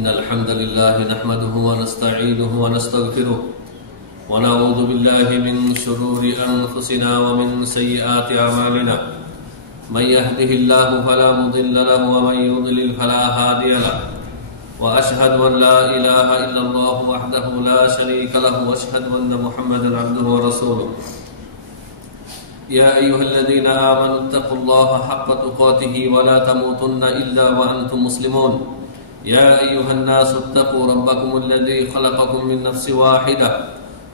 إن الحمد لله نحمده ونستعينه ونستغفره ونعوذ بالله من شرور أنفسنا ومن سيئات أعمالنا من يهده الله فلا مضل له ومن يضلل فلا هادي له وأشهد أن لا إله إلا الله وحده لا شريك له وأشهد أن محمدا عبده ورسوله يا أيها الذين آمنوا اتقوا الله حق تقاته ولا تموتن إلا وأنتم مسلمون يا أيها الناس اتقوا ربكم الذي خلقكم من نفس واحدة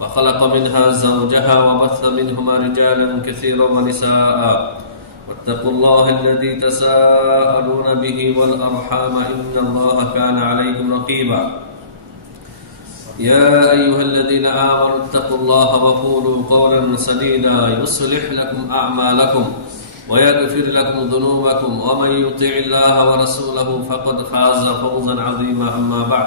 وخلق منها زوجها وبث منهما رجالا كثيرا ونساء واتقوا الله الذي تساءلون به والأرحام إن الله كان عليكم رقيبا يا أيها الذين آمنوا اتقوا الله وقولوا قولا سديدا يصلح لكم أعمالكم ويغفر لكم ذنوبكم ومن يطع الله ورسوله فقد فاز فوزا عظيما أما بعد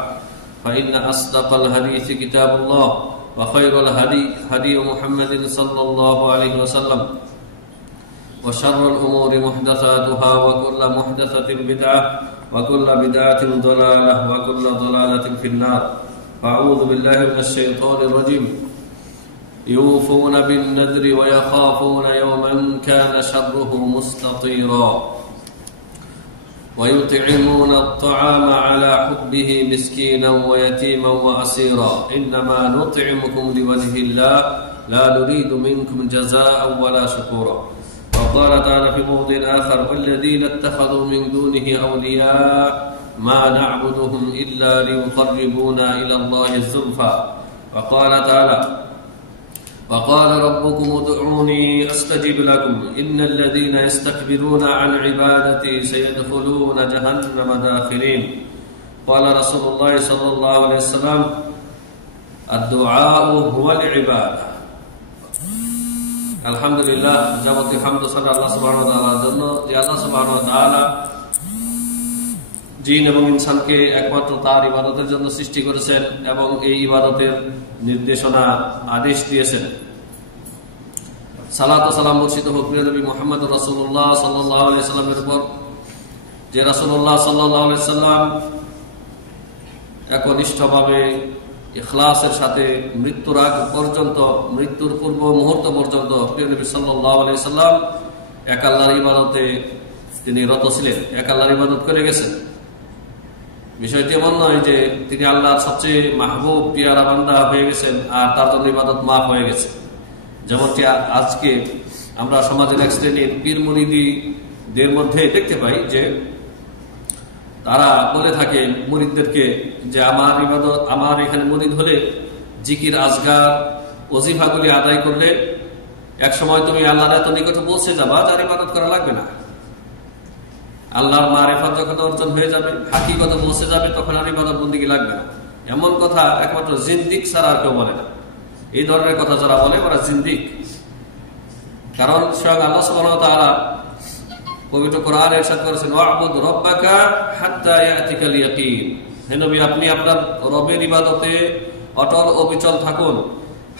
فإن أصدق الحديث كتاب الله وخير الهدي هدي محمد صلى الله عليه وسلم وشر الأمور محدثاتها وكل محدثة بدعة وكل بدعة ضلالة وكل ضلالة في النار أعوذ بالله من الشيطان الرجيم يوفون بالنذر ويخافون يوما كان شره مستطيرا ويطعمون الطعام على حبه مسكينا ويتيما وأسيرا إنما نطعمكم لوجه الله لا نريد منكم جزاء ولا شكورا وقال تعالى في موضع آخر والذين اتخذوا من دونه أولياء ما نعبدهم إلا ليقربونا إلى الله الزلفى وقال تعالى وقال ربكم ادعوني أستجب لكم إن الذين يستكبرون عن عبادتي سيدخلون جهنم داخرين قال رسول الله صلى الله عليه وسلم الدعاء هو العبادة الحمد لله جابت الحمد صلى الله سبحانه وتعالى জন্য যে আল্লাহ সুবহানাহু ওয়া তাআলা জিন এবং ইনসানকে একমাত্র তার ইবাদতের জন্য সৃষ্টি করেছেন এবং এই ইবাদতের নির্দেশনা আদেশ দিয়েছেন সালাত ও সালাম বর্ষিত হোক প্রিয় নবী মুহাম্মদ রাসূলুল্লাহ সাল্লাল্লাহু আলাইহি সাল্লামের উপর যে রাসূলুল্লাহ সাল্লাল্লাহু আলাইহি সাল্লাম একনিষ্ঠভাবে ইখলাসের সাথে মৃত্যুর আগ পর্যন্ত মৃত্যুর পূর্ব মুহূর্ত পর্যন্ত প্রিয় নবী সাল্লাল্লাহু আলাইহি সাল্লাম এক আল্লাহর ইবাদতে তিনি রত ছিলেন এক আল্লাহর ইবাদত করে গেছেন বিষয়টি এমন নয় যে তিনি আল্লাহর সবচেয়ে মাহবুব পিয়ারা বান্দা হয়ে গেছেন আর তার জন্য ইবাদত মাফ হয়ে গেছে যেমনটি আজকে আমরা সমাজের এক শ্রেণীর পীর মুরিদিদের মধ্যে দেখতে পাই যে তারা বলে থাকে মুরিদদেরকে যে আমার ইবাদত আমার এখানে মুরিদ হলে জিকির আজগার ওজিফাগুলি আদায় করলে এক সময় তুমি আল্লাহর এত নিকটে পৌঁছে যাবা যার ইবাদত করা লাগবে না আল্লাহর মারিফত যখন অর্জন হয়ে যাবে হাকিকতে পৌঁছে যাবে তখন আর ইবাদত বন্দেগী লাগবে না এমন কথা একমাত্র জিন্দিক ছাড়া আর কেউ বলে না এই ধরনের কথা যারা বলে ওরা জিন্দিক কারণ স্বয়ং আল্লাহ সুবহানাহু ওয়া তাআলা পবিত্র কোরআনে ইরশাদ করেছেন ওয়া'বুদ রাব্বাকা হাত্তা ইয়াতিকাল ইয়াকিন হে নবী আপনি আপনার রবের ইবাদতে অটল অবিচল থাকুন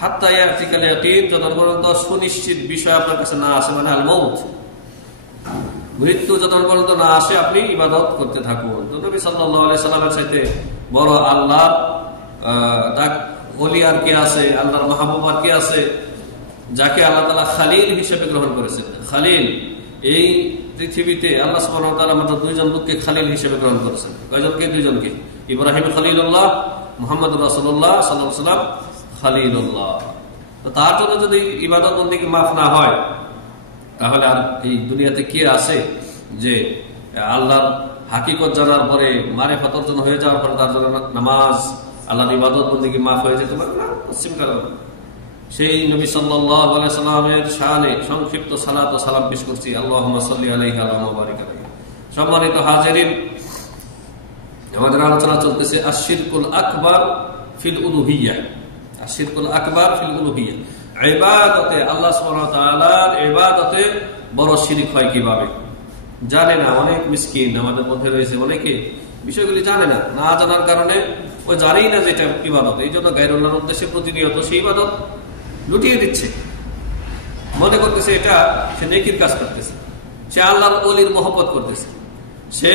হাত্তা ইয়াতিকাল ইয়াকিন যতক্ষণ পর্যন্ত সুনিশ্চিত বিষয় আপনার কাছে না আসে মানে আল মউত মৃত্যু যতক্ষণ পর্যন্ত না আসে আপনি ইবাদত করতে থাকুন তো নবী সাল্লাল্লাহু আলাইহি সাল্লামের সাথে বড় আল্লাহর ওলি আর কে আছে আল্লাহর মাহবুব আর কে আছে যাকে আল্লাহ তাআলা খলিল হিসেবে গ্রহণ করেছেন খলিল এই পৃথিবীতে আল্লাহ সুবহানাহু ওয়া তাআলা মাত্র দুইজন লোককে খলিল হিসেবে গ্রহণ করেছেন কয়জনকে দুইজনকে ইব্রাহিম খলিলুল্লাহ মুহাম্মদুর রাসূলুল্লাহ সাল্লাল্লাহু আলাইহি ওয়াসাল্লাম খলিলুল্লাহ তো তার জন্য যদি ইবাদত বন্দেগী মাফ না হয় তাহলে আর এই দুনিয়াতে কে আছে যে আল্লাহর হাকিকত জানার পরে মারিফত অর্জন হয়ে যাওয়ার পরে তার জন্য নামাজ আল্লাহর ইবাদত বন্দেগী মাফ হয়ে যেতে পারে না পশ্চিমকাল সেই নবী সাল্লাল্লাহু আলাইহি সাল্লামের শানে সংক্ষিপ্ত সালাত ও সালাম পেশ করছি আল্লাহুম্মা সাল্লি আলাইহি ওয়া বারিক আলাইহি সম্মানিত হাজিরিন আমাদের আলোচনা চলতেছে আশ-শিরকুল আকবার ফিল উলুহিয়্যাহ আশ-শিরকুল আকবার ফিল উলুহিয়্যাহ ইবাদতে আল্লাহ সুবহানাহু ওয়া তাআলার ইবাদতে বড় শিরক হয় কিভাবে জানে না অনেক মিসকিন আমাদের মধ্যে রয়েছে অনেকে বিষয়গুলি জানে না না জানার কারণে ও জানেই না যে এটা ইবাদত এইজন্য গায়রুল্লাহর উদ্দেশ্যে প্রতিনিয়ত সেই ইবাদত লুটিয়ে দিচ্ছে মনে করতেছে এটা সে নেকির কাজ করতেছে সে আল্লাহর ওলির মহব্বত করতেছে সে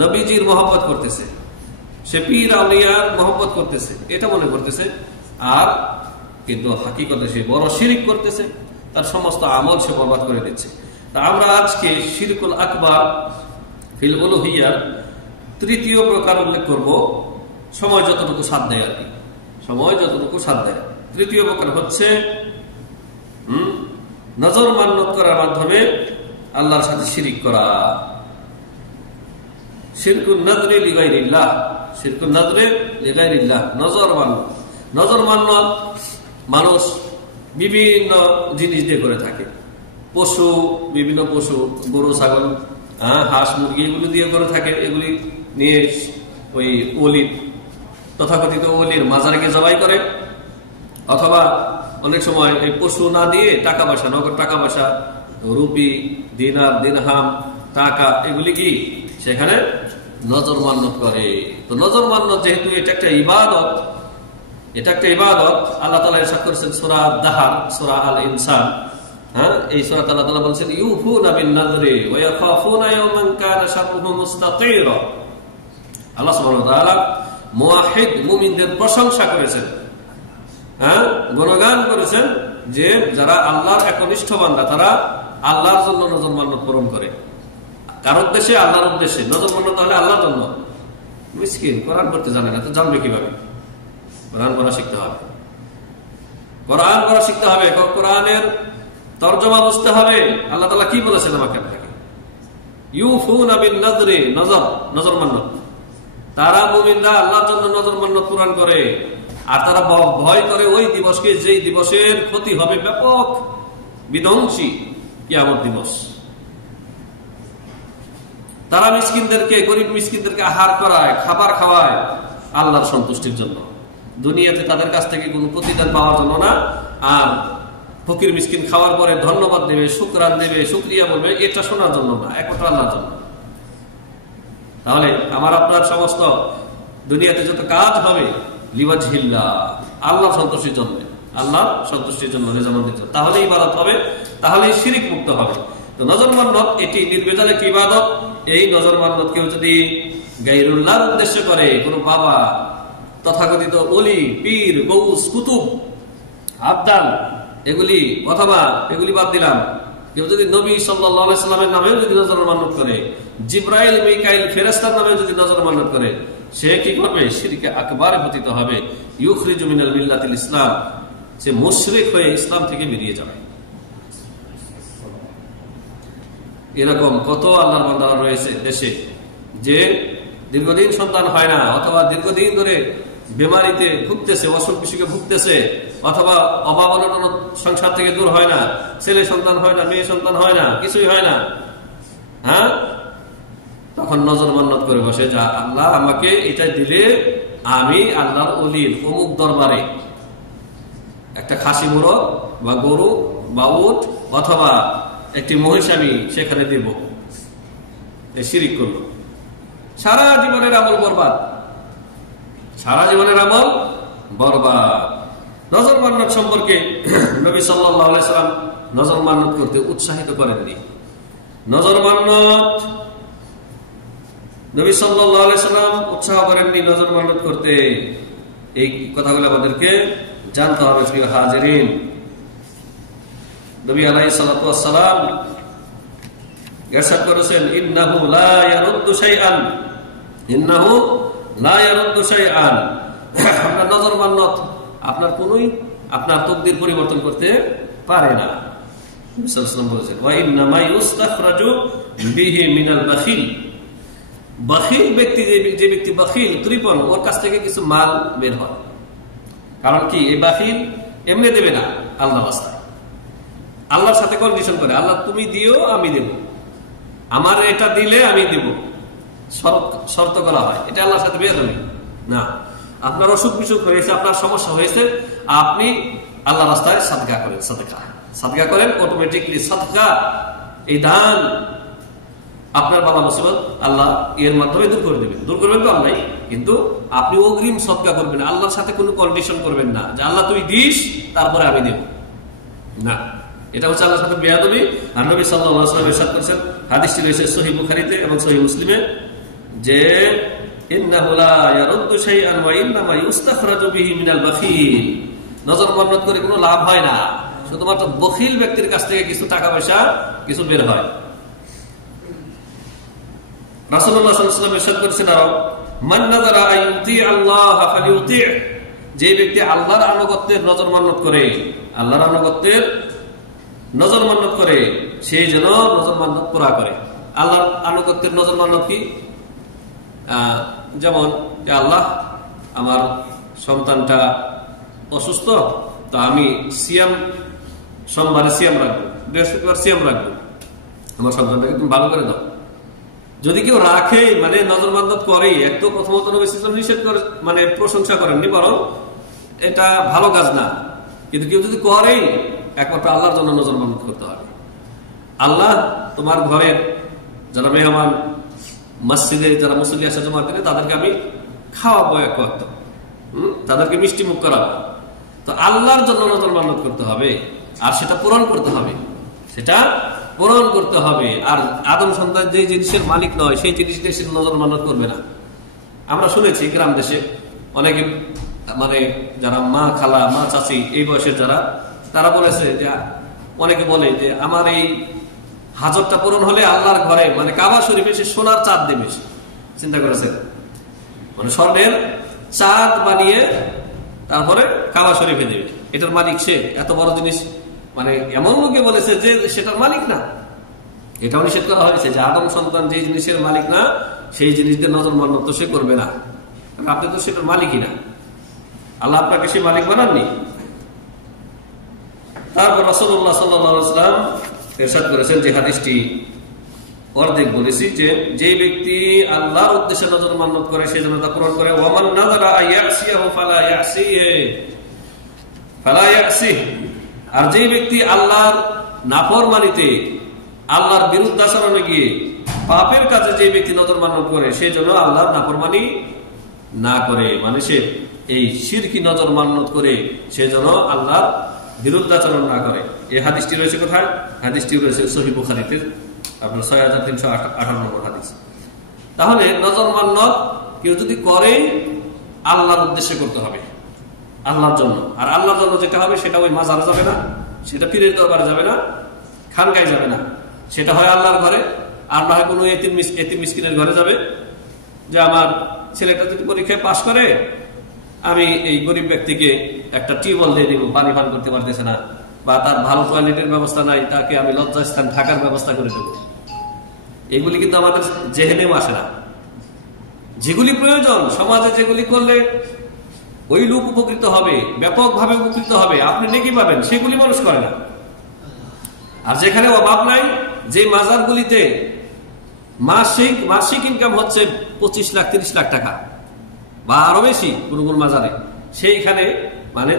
নবীজির মহব্বত করতেছে সে পীর আউলিয়ার মহব্বত করতেছে এটা মনে করতেছে, আর কিন্তু হাকিকতে সে বড় শিরিক করতেছে, তার সমস্ত আমল সে বরবাদ করে দিচ্ছে। তা আমরা আজকে শিরকুল আকবার ফিল উলুহিয়ার তৃতীয় প্রকার উল্লেখ করব, সময় যতটুকু সাথ দেয় আর কি, সময় যতটুকু সাথ দেয়। তৃতীয় প্রকার হচ্ছে নজর মান্যত করার মাধ্যমে আল্লাহর সাথে শিরিক করা। শিরকুন নাযরি লিগাইরিল্লাহ, শিরকুন নাযরি লিগাইরিল্লাহ, নজর মান্যত। নজর মান্যত মানুষ বিভিন্ন জিনিস দিয়ে করে থাকে, পশু, বিভিন্ন পশু, গরু, ছাগল, হাঁস, মুরগি, এগুলি দিয়ে করে থাকে। এগুলি নিয়ে ওই ওলির, তথাকথিত ওলির মাজারকে জবাই করে, অথবা অনেক সময় এই পশু না দিয়ে টাকা পয়সা, নগদ টাকা পয়সা, রুপি, দিনার, দিরহাম, টাকা, এগুলি কি সেখানে নজর মান্যত করে। তো নজর মান্যত যেহেতু এটা একটা ইবাদত, এটা একটা ইবাদত, আল্লাহ তাআলা ইরশাদ করেছেন সূরা দাহার, সূরা আল ইনসান, এই সূরাতে আল্লাহ তাআলা বলেছেন ইউফুনা বিন নাযরি ওয়া ইয়াখাফুনা ইয়াওমান কানা শাররুহু মুস্তাতিরা। আল্লাহ সুবহানাহু ওয়া তাআলা মুওয়াহিদ মুমিনদের প্রশংসা করেছেন, গুণগান করেছেন যে যারা আল্লাহর একনিষ্ঠ বান্দা তারা আল্লাহর জন্য নজর মান্যত পূরণ করে। কার উদ্দেশ্যে? আল্লাহর উদ্দেশ্যে। নজর মান্যত হলে আল্লাহর জন্য। মিসকিন, কোরআন পড়তে জানে না, তো জানবে কিভাবে? কোরআন পড়া শিখতে হবে, কোরআন পড়া শিখতে হবে, কোরআনের তরজমা বুঝতে হবে। আল্লাহ তাআলা কি বলেছেন আমাকে আপনাকে? ইউফুনা বিন নাযরি, নজর, নজর মান্যত। তারা মুমিনরা আল্লাহর জন্য নজর মান্যত পূরণ করে, আর তারা ভয় করে ওই দিবসকে, যেই দিবসের ক্ষতি হবে ব্যাপক, বিধ্বংসী, কিয়ামত দিবস। তারা মিসকিনদেরকে, গরিব মিসকিনদেরকে আহার করায়, খাবার খাওয়ায় আল্লাহর সন্তুষ্টির জন্য, দুনিয়াতে তাদের কাছ থেকে কোনো প্রতিদান পাওয়ার জন্য না। আর ফকির মিসকিন খাওয়ার পরে ধন্যবাদ দেবে, শুকরান দেবে, শুকরিয়া বলবে, এটা শোনার জন্য না, একমাত্র আল্লাহর জন্য। তাহলে আমার আপনার সমস্ত দুনিয়াতে যত কাজ হবে লিওয়াজহিল্লাহ, আল্লাহর সন্তুষ্টির জন্য, আল্লাহর সন্তুষ্টির জন্য, রেজামন্দির জন্য, তাহলেই ইবাদত হবে, তাহলেই শিরিক মুক্ত হবে। তো নজর মান্যত এটি নির্বেজাল একটি ইবাদত। এই নজর মান্যত কেউ যদি গায়রুল্লাহর উদ্দেশ্য করে, কোনো বাবা, তথাকথিত ওলি, পীর, গৌস, কুতুব, আবদাল, এগুলি, অথবা এগুলি বাদ দিলাম, কেউ যদি নবী সাল্লাল্লাহু আলাইহি সাল্লামের নামে যদি নজর মান্যত করে, জিবরাইল, মিকাইল, ফেরেশতার নামে যদি নজর মান্যত করে, সে কি করবে? শিরকে আকবারে পতিত হবে। ইউখরিজু মিনাল মিল্লাতিল ইসলাম, সে মুশরিক হয়ে ইসলাম থেকে বেরিয়ে যাবে। এরকম কত আল্লাহর বান্দারা রয়েছে দেশে যে দীর্ঘদিন সন্তান হয় না, অথবা দীর্ঘদিন ধরে বেমারিতে ভুগতেছে, অসুখ বিসুখে ভুগতেছে, অথবা অভাব অনটন সংসার থেকে দূর হয় না, ছেলে সন্তান হয় না, মেয়ে সন্তান হয় না, কিছুই হয় না। তখন নজর মান্যত করে বসে, যা আল্লাহ আমাকে এটা দিলে আমি আল্লাহর ওলির অমুক দরবারে একটা খাসি মোরগ বা গরু বা উট অথবা একটি মহিষ আমি সেখানে দেব। শিরিক করলো, সারা জীবনের আমল বরবাদ, সারা জীবনের আমল বরবাদ। নজর মান্যত সম্পর্কে নবী সাল্লাল্লাহু আলাইহি সাল্লাম নজর মান্যত করতে উৎসাহিত করেননি। নজর মান্যত নবী সাল্লাল্লাহু আলাইহি সাল্লাম উৎসাহ করেননি নজর মান্যত করতে। এই কথাগুলো আমাদেরকে জানতে হবে। প্রিয় হাজিরিন, নবী আলাইহিস সালাতু ওয়াস সালাম ইরশাদ করেছেন, ইন্নাহু লা ইয়ারুদ্দু শাইআন, ইন্নাহু লা ইয়ারুদ্দু শাইআন। আপনার নজর মান্যত আপনার কোনই আপনার তকদির পরিবর্তন করতে পারে না। নবী সাল্লাল্লাহু আলাইহি ওয়াসাল্লাম বলেছেন, ওয়া ইন্নামা ইউস্তাখরাজু বিহি মিনাল বাখিল। বাখিল ব্যক্তি, যে ব্যক্তি বাখিল, কৃপণ, ওর কাছ থেকে কিছু মাল বের হয়। কারণ কি? এই বাখিল এমনি দেবে না, আল্লাহর রাস্তায়, আল্লাহর সাথে কন্ডিশন করে, আল্লাহ তুমি দিও আমি দেব, আমার এটা দিলে আমি দেব, শর্ত করা হয়। এটা আল্লাহর সাথে বেয়াদবি না। আপনার অসুখ বিসুখ হয়েছে, আপনার সমস্যা হয়েছে, আপনি আল্লাহ রাস্তায় সাদকা করেন, সাদকা করেন, অটোমেটিকলি সাদকা, এই দান আপনার বালা মুসিবত আল্লাহ এর মাধ্যমে দূর করে দেবেন। দূর করবেন তো আল্লাহ, কিন্তু আপনি অগ্রিম সদকা করবেন, আল্লাহর সাথে কোনো কন্ডিশন করবেন না যে আল্লাহ তুই দিস তারপরে আমি দেব না। এটা হচ্ছে আল্লাহর সাথে বেয়াদবি। আর নবী সাল্লাল্লাহু আলাইহি ওয়াসাল্লাম ইরশাদ করেছেন, হাদিসটি রয়েছে সহিহ বুখারীতে এবং সহিহ মুসলিমে, যে ইন্নাহু লা ইয়ারুদ্দু শাইআন ওয়া ইন্নামা ইউস্তাখরাজু বিহি মিনাল বাখিল। নজর মান্নত করে কোনো লাভ হয় না, শুধুমাত্র বখিল ব্যক্তির কাছ থেকে কিছু টাকা পয়সা কিছু বের হয়। রাসূলুল্লাহ সাল্লাল্লাহু আলাইহি ওয়াসাল্লাম ইরশাদ করেছেন, আরো মান নাযারা আইয়ুতি আল্লাহ ফালিউতি, যে ব্যক্তি আল্লাহর আনুগত্যের নজর মান্নত করে, আল্লাহর আনুগত্যের নজর মান্নত করে, সেই যেন নজর মান্নত পুরা করে। আল্লাহর আনুগত্যের নজর মান্নত কি? যেমন আল্লাহ, আমার সন্তানটা অসুস্থ, তো আমি সোমবারে সিয়াম রাখবো, বৃহস্পতিবার সিয়াম রাখবো, আমার সন্তানটাকে তুমি ভালো করে দাও। যদি কেউ রাখে, মানে নজর মান্নত করে, এক তো প্রথমত নিষেধ করে, মানে প্রশংসা করেননি, বরং এটা ভালো কাজ না। কিন্তু কেউ যদি করে, একমাত্র আল্লাহর জন্য নজর মান্নত করতে হবে। আল্লাহ তোমার ঘরের যারা মেহমান, মসজিদে যারা মুসল্লি আসে জমার দিনে, তাদেরকে আমি খাওয়াবো, এক ওয়াক্ত তাদেরকে মিষ্টি মুখ করাবো। তো আল্লাহর জন্য নজর মান্নত করতে হবে, আর সেটা পূরণ করতে হবে, সেটা পূরণ করতে হবে। আর আদম সন্তান যে জিনিসের মালিক নয়, সেই জিনিস দিয়ে নজর মান্নত করবে না। আমরা শুনেছি গ্রাম দেশে অনেকে, মানে যারা মা খালা, মা চাচি, এই বয়সের যারা, তারা বলেছে যে, অনেকে বলে যে আমার এই হাজতটা পূরণ হলে আল্লাহর ঘরে, মানে কাবা শরীফে সে সোনার চাঁদ দেবে। চিন্তা করেছেন, মানে স্বর্ণের চাঁদ বানিয়ে তারপরে কাবা শরীফে দেবে। এটার মালিক সে, এত বড় জিনিস, মানে এমন লোকে বলেছে যে সেটার মালিক না। এটাও নিষেধ করা হয়েছে যে আদম সন্তান যে জিনিসের মালিক না, সেই জিনিস দিয়ে নজর মান্নত তো সে করবে না, আপনি তো সেটার মালিকই না। আল্লাহ আপনাকে সে মালিক বানাননি। তারপর রাসূলুল্লাহ সাল্লাল্লাহু আলাইহি ওয়াসাল্লাম ইরশাদ করেছেন, যে হাদিসটি অর্ধেক বলেছি, যে ব্যক্তি আল্লাহর উদ্দেশ্যে নজর মান্নত করে, সে যেন তা পূরণ করে। ওয়ামান নাযারা আইয়াসিহু ফালা ইয়াসিহি, আর যে ব্যক্তি আল্লাহর নাফরমানিতে, আল্লাহর বিরুদ্ধাচরণে গিয়ে পাপের কাজে যে ব্যক্তি নজর মান্নত করে, সে যেন আল্লাহর নাফরমানি না করে, মানে সে এই শিরকি নজর মান্নত করে, সে যেন আল্লাহর বিরুদ্ধাচরণ না করে। এই হাদিসটি রয়েছে কোথায়? হাদিসটি রয়েছে সহিহ বুখারীতে, আপনার 6358 নম্বর হাদিস। তাহলে নজর মান্নত কেউ যদি করে, আল্লাহর উদ্দেশ্যে করতে হবে, আল্লাহর জন্য। আর আল্লাহর জন্য যেটা হবে, সেটা ওই মাজারে যাবে না, সেটা পীরের দরবারে যাবে না, খানকায় যাবে না, সেটা হয় আল্লাহর ঘরে। আর না হয় কোনো এতিম মিসকিনের ঘরে যাবে, যে আমার ছেলেটা যদি পরীক্ষায় পাশ করে, আমি এই গরিব ব্যক্তিকে একটা টিউবওয়েল দিয়ে দিব, পানি পান করতে পারতেছে না, বা তার ভালো টয়লেটের ব্যবস্থা নাই, তাকে আমি লজ্জাস্থান থাকার ব্যবস্থা করে দেব। এগুলি কিন্তু আমাদের জেহেনেও আসে না। যেগুলি প্রয়োজন সমাজে, যেগুলি করলে ওই লোক উপকৃত হবে, ব্যাপকভাবে উপকৃত হবে, আপনি নেকি পাবেন, সেগুলি মানুষ করে না। আর যেখানে অভাব নাই, যে মাজারগুলিতে মাসিক ইনকাম হচ্ছে 25 লাখ 30 লাখ টাকা বা আরো বেশি, কোন কোন মাজারে, সেইখানে মানে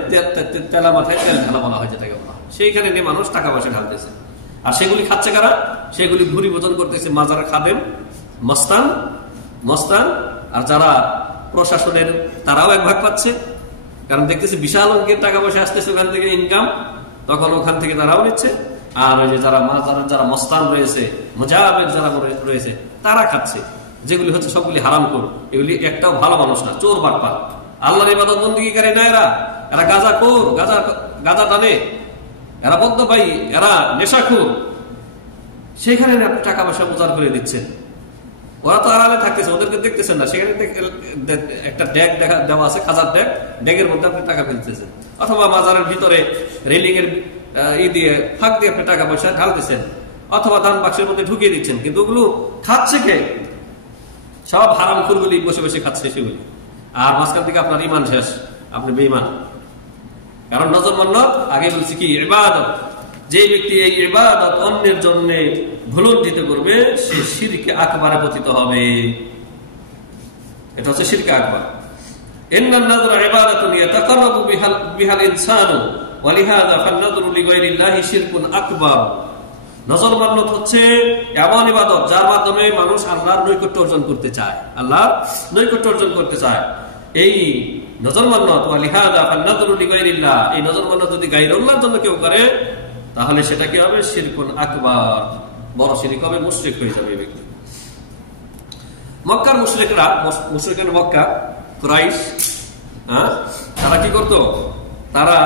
তেলা মাথায় তেল ঢালা বলা হয়, যেটাকে বলা হয়, সেইখানে নিয়ে মানুষ টাকা পয়সা ঢালতেছে। আর সেগুলি খাচ্ছে কারা? সেগুলি ভুরি ভোজন করতেছে মাজার খাদেম, মস্তান। আর যারা প্রশাসনের, তারাও এক ভাগ পাচ্ছে, কারণ দেখতেছি বিশাল অঙ্কের টাকা পয়সা আসতেছে ওখান থেকে ইনকাম, তখন ওখান থেকে তারাও নিচ্ছে। আর ওই যে যারা মস্তান রয়েছে, মুজাহিদ যারা রয়েছে, তারা খাচ্ছে, যেগুলি হচ্ছে সবগুলি হারাম কর। এগুলি একটাও ভালো মানুষ না, চোর বাটপার, আল্লাহর ইবাদত বন্দেগী না। এরা গাঁজাখোর, গাঁজা টানে, এরা বদ্ধপায়ী, এরা নেশাখোর। সেখানে আপনি টাকা পয়সা উজাড় করে দিচ্ছেন। ওরা তো আড়ালে থাকতেছে, ওদেরকে দেখতেছেন না। সেখানে একটা ড্যাগ দেওয়া আছে, খাজার ড্যাগের মধ্যে আপনি টাকা ফেলতেছেন, অথবা বাজারের ভিতরে রেলিং এর দিয়ে ফাঁক দিয়ে আপনি টাকা পয়সা ঢালতেছেন, অথবা দান বাক্সের মধ্যে ঢুকিয়ে দিচ্ছেন। কিন্তু ওগুলো খাচ্ছে কে? সব হারাম খুরগুলি বসে বসে খাচ্ছে সেগুলি। আর মাঝখান থেকে আপনার ইমান শেষ, আপনি বেঈমান। কারণ নজর মান্নত, আগে বলছি কি, ইবাদত। যে ব্যক্তি এই ইবাদত অন্যের জন্য ভুলুণ্ঠিত করবে, সে শিরকে আকবারে পতিত হবে। এটা হচ্ছে শিরকে আকবার। ইন্নান নাযরা ইবাদাতুন ইয়াতাকাররাবু বিহাল ইনসানু ওয়া লিহাযা ফান-নাযরু লিগায়রিল্লাহি শিরকুন আকবার। নজর মান্নত হচ্ছে এমন ইবাদত যার মাধ্যমে মানুষ আল্লাহর নৈকট্য অর্জন করতে চায়, আল্লাহর নৈকট্য অর্জন করতে চায়। এই নজর মান্নত ওয়া লিহাযা ফান-নাযরু লিগায়রিল্লাহ, এই নজর মান্নত যদি গায়রুল্লাহর জন্য কেউ করে, তাহলে সেটা কি হবে? শিরকুন আকবার, বড় শিরক হবে, মুশরিক হয়ে যাবে ব্যক্তি। মক্কার মুশরিকরা, মুশরিকান মক্কা কুরাইশ, তারা কি করত? তারা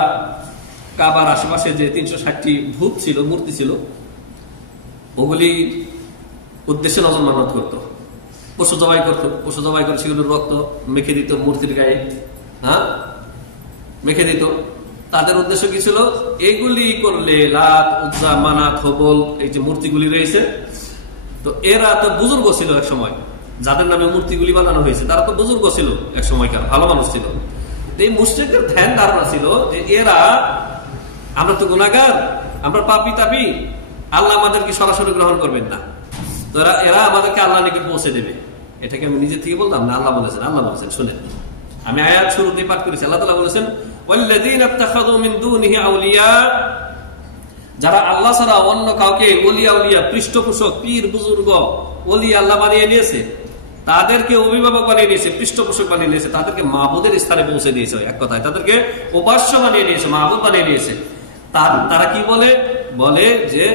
কাবার আশেপাশে যে 360টি ভূত ছিল, মূর্তি ছিল, ওগুলি উদ্দেশ্যে নজর মানত করতো। পশু জবাই করতো, পশু জবাই করে সেগুলোর রক্ত মেখে দিত মূর্তির গায়ে, মেখে দিত। তাদের উদ্দেশ্য কি ছিল? এগুলি করলে লাত, উজ্জা, মানাত, হবল, এই যে মূর্তিগুলি রয়েছে, তো এরা তো বুজুর্গ ছিল এক সময়, যাদের নামে মূর্তিগুলি বানানো হয়েছে তারা তো বুজুর্গ ছিল, এক সময়কার ভালো মানুষ ছিল। এই মুশরিকদের ধ্যান ধারণা ছিল যে এরা, আমরা তো গুনাহগার, আমরা পাপী তাপী, আল্লাহ আমাদেরকে সরাসরি গ্রহণ করবেন না, তো এরা আমাদেরকে আল্লাহ নিকট পৌঁছে দেবে। এটাকে আমি নিজে থেকে বললাম না, আল্লাহ বলেছেন। আল্লাহ বলেছেন, শুনেন, আমি আয়াত শুরুতে পাঠ করেছি। আল্লাহ তাআলা বলেছেন, ওয়াল্লাযীনা ইত্তাখাযু মিন দুনিহি আউলিয়া, যারা আল্লাহ ছাড়া অন্য কাউকে ওলি আউলিয়া, পৃষ্ঠপোষক, পীর বুজুর্গ, ওলি আল্লাহ বানিয়ে নিয়েছে, তাদেরকে অভিভাবক বানিয়ে নিয়েছে, পৃষ্ঠপোষক বানিয়ে নিয়েছে, তাদেরকে মাহবুদের স্থানে পৌঁছে দিয়েছে। এক কথায় তাদেরকে উপাস্য বানিয়ে নিয়েছে, মাহবুদ বানিয়ে নিয়েছে। তারা কি বলে? বলে যে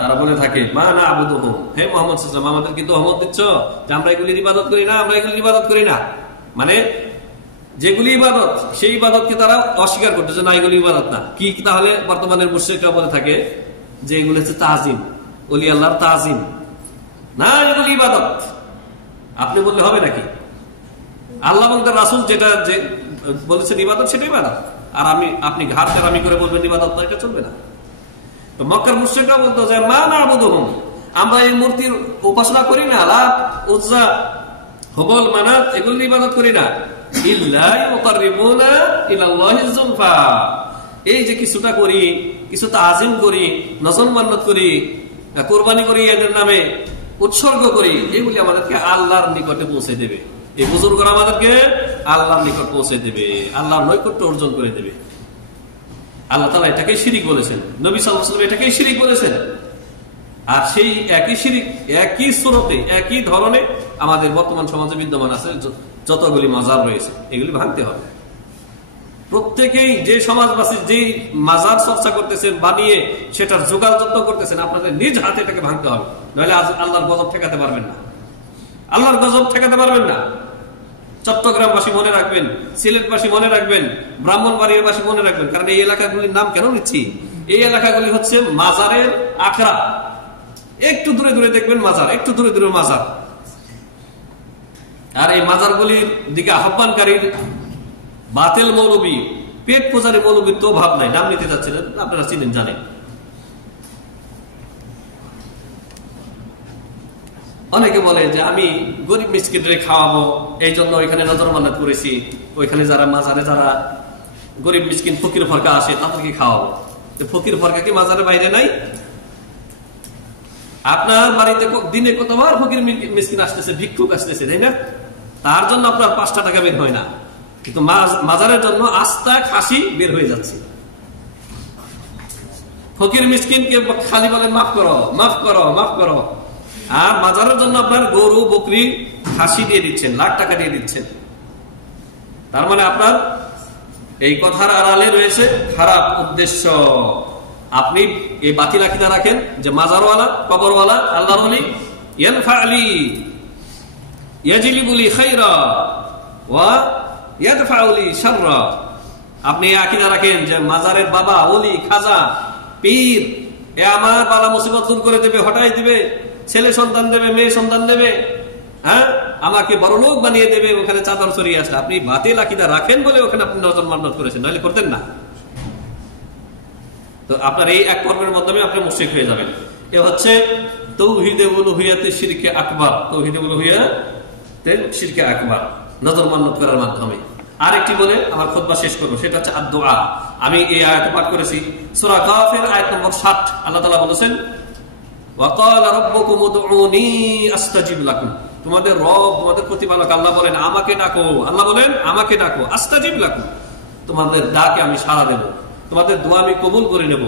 তারা বলে থাকে, মা না আবুদুহুম, হে মুহাম্মদ সাল্লাল্লাহু আলাইহি ওয়াসাল্লাম, আমাদের কিন্তু অহমত দিচ্ছ যে আমরা এগুলির ইবাদত করি না, আমরা এগুলির ইবাদত করি না। মানে যেগুলি ইবাদত, সেই ইবাদতকে তারা অস্বীকার করতেছে, না এগুলি ইবাদত না। কি তাহলে বর্তমানের মুশরিকরা বলে থাকে যে এগুলো হচ্ছে তাজিম, ওলি আল্লাহর তাজিম, না এগুলি ইবাদত। আপনি বললে হবে নাকি? আল্লাহ এবং তার রাসূল যেটা যে বলেছেন ইবাদত, সেটা ইবাদত। আর আপনি ঘাড় তেরামি করে বলবেন ইবাদত না, এটা চলবে না। তো মক্কার মুশরিকরা বলতো যে মা না আবুদুহুম, আমরা এই মূর্তির উপাসনা করি না, লাত, উজ্জা, হবল, মানাত, এগুলির ইবাদত করি না, ইল্লা ইউকাররিবুনা ইলাল্লাহি যুলফা, এই যে কিছুটা করি, কিছু তাজিম করি, নজর মান্নত করি, কুরবানি করি, এদের নামে উৎসর্গ করি, এগুলি আমাদেরকে আল্লাহর নিকটে পৌঁছে দেবে। এই বুজুর্গরা আমাদেরকে আল্লাহর নিকট পৌঁছে দেবে, আল্লাহর নৈকট্য অর্জন করে দেবে। আল্লাহ তাআলা এটাকে শিরিক বলেছেন, নবী সাল্লাল্লাহু আলাইহি ওয়াসাল্লাম এটাকে শিরিক বলেছেন। আর সেই একই শিরিক, একই সুরতে, একই ধরনে আমাদের বর্তমান সমাজে বিদ্যমান আছে। যতগুলি মাজার রয়েছে এগুলি ভাঙতে হবে। প্রত্যেকেই যে সমাজবাসী যে মাজার চর্চা করতেছেন, বানিয়ে সেটার জোগাড় যত্ন করতেছেন, আপনাদের নিজ হাতে এটাকে ভাঙতে হবে, নইলে আল্লাহর গজব ঠেকাতে পারবেন না, আল্লাহর গজব ঠেকাতে পারবেন না। চট্টগ্রামবাসী মনে রাখবেন, সিলেটবাসী মনে রাখবেন, ব্রাহ্মণবাড়িয়াবাসী মনে রাখবেন। কারণ এই এলাকাগুলির নাম কেন নিচ্ছি? এই এলাকাগুলি হচ্ছে মাজারের আখড়া। একটু দূরে দূরে দেখবেন মাজার, একটু দূরে দূরে মাজার। আর এই মাজারগুলির দিকে আহ্বানকারীর বাতিল মৌলবী, পেট পূজারী মৌলবীর তো ভাব নাই। নাম নিতে যাচ্ছিলেন, আপনারা চিনেন, জানেন। অনেকে বলে যে আমি গরিব মিসকিনরে খাওয়াবো, এই জন্য ওইখানে নজর মান্নাত করেছি, ওইখানে যারা মাজারে যারা গরিব মিসকিন ফকির ফরকা আসে তাদেরকে খাওয়াবো। ফকির ফরকা কি মাজারের বাইরে নাই? আপনার বাড়িতে দিনে কতবার ফকির মিসকিন আসতেছে, ভিক্ষুক আসতেছে, তাই না? তার জন্য আপনার 5টা টাকা বের হয় না, কিন্তু মাজারের জন্য আস্থা খাসি বের হয়ে যাচ্ছে। ফকির মিসকিনকে খালি বলেন মাফ করো, মাফ করো, মাফ করো, আর মাজারের জন্য আপনার গরু, বকরি, খাসি দিয়ে দিচ্ছেন, লাখ টাকা দিয়ে দিচ্ছেন। তার মানে আপনার এই কথার আড়ালে রয়েছে খারাপ উদ্দেশ্য। আপনি এই বাতিল আকীদা রাখেন যে মাজারওয়ালা, কবরওয়ালা আল্লাহর ওলি, ইয়ানফালি ইয়াজলিবুলি খায়রা ওয়া ইয়াদফাউলি শাররা। আপনি এই আকীদা রাখেন যে মাজারের বাবা, ওলি, খাজা, পীর এ আমার বালা মুসিবত দূর করে দেবে, হটাই দিবে, ছেলে সন্তান দেবে, মেয়ে সন্তান দেবে, আমাকে বড়লোক বানিয়ে দেবে, ওখানে চাদর ছড়িয়ে আসলে। আপনি বাতিল আকীদা রাখেন বলে ওখানে আপনি নজর মান্নত করেছেন, নাহলে করতেন না। তো আপনার এই এক কর্মের মাধ্যমে আপনি মুশরিক হয়ে যাবেন। এ হচ্ছে তাওহীদে উলুহিয়াতে শিরকে আকবার, তাওহীদে উলুহিয়াতে শিরকে আকবার, নজর মান্নত করার মাধ্যমে। আরেকটি বলে আমার খুতবা শেষ করব, সেটা হচ্ছে আদ-দুআ। আমি এই আয়াত পাঠ করেছি, সূরা কাফের আয়াত নম্বর 60। আল্লাহ তাআলা বলেছেন, ওয়া ক্বালা রাব্বুকুম উদউনি আস্তাজিব লাকুম। তোমাদের রব, তোমাদের প্রতিপালক আল্লাহ বলেন আমাকে ডাকো, আল্লাহ বলেন আমাকে ডাকো, আস্তাজিব লাকুম, তোমাদের ডাকে আমি সাড়া দেব, তোমাদের দোয়া আমি কবুল করে নেব।